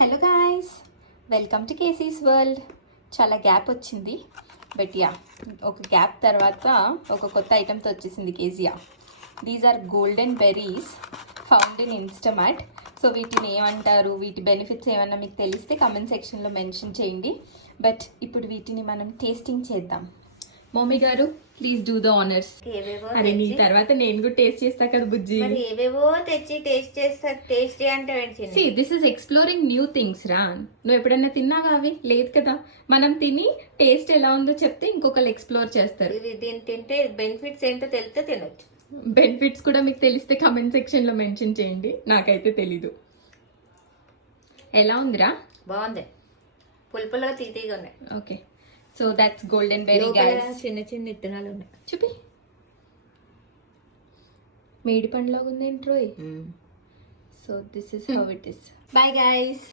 Hello guys, welcome to KC's world. చాలా gap వచ్చింది, but yeah ఒక గ్యాప్ తర్వాత ఒక కొత్త ఐటమ్తో వచ్చేసింది కేజియా. These are golden berries found in Instamart. So వీటిని ఏమంటారు, వీటి బెనిఫిట్స్ ఏమన్నా మీకు తెలిస్తే కమెంట్ సెక్షన్లో మెన్షన్ చేయండి. బట్ ఇప్పుడు వీటిని మనం టేస్టింగ్ చేద్దాం. మమ్మీ గారు, ప్లీజ్ డూ ద ఆనర్స్. అరే నీ తర్వాత నేను కూడా టేస్ట్ చేస్తా కదా బుజ్జి. ఏవేవో తెచ్చి టేస్ట్ చేస్తా. టేస్ట్ అంటే this is exploring new things రా. నువ్వు ఎప్పుడైనా తిన్నావా అవి? లేదు కదా. మనం తిని టేస్ట్ ఎలా ఉందో చెప్తే ఇంకొకరు ఎక్స్ప్లోర్ చేస్తారు. దీన్ని తింటే బెనిఫిట్స్ ఏంటో తెలిస్తే తినొచ్చు. బెనిఫిట్స్ కూడా మీకు తెలిస్తే కమెంట్ సెక్షన్ లో మెన్షన్ చేయండి. నాకైతే తెలీదు. ఎలా ఉందిరా? బాగుంది, పులుపులో తీతీగా ఉన్నాయి. Okay, so that's golden berry guys. చిన్న చిన్న విత్తనాలు ఉన్నాయి. చూపి, మేడి పండులాగా ఉంది ఏంట్రోయ్. So this is how it is. Bye guys.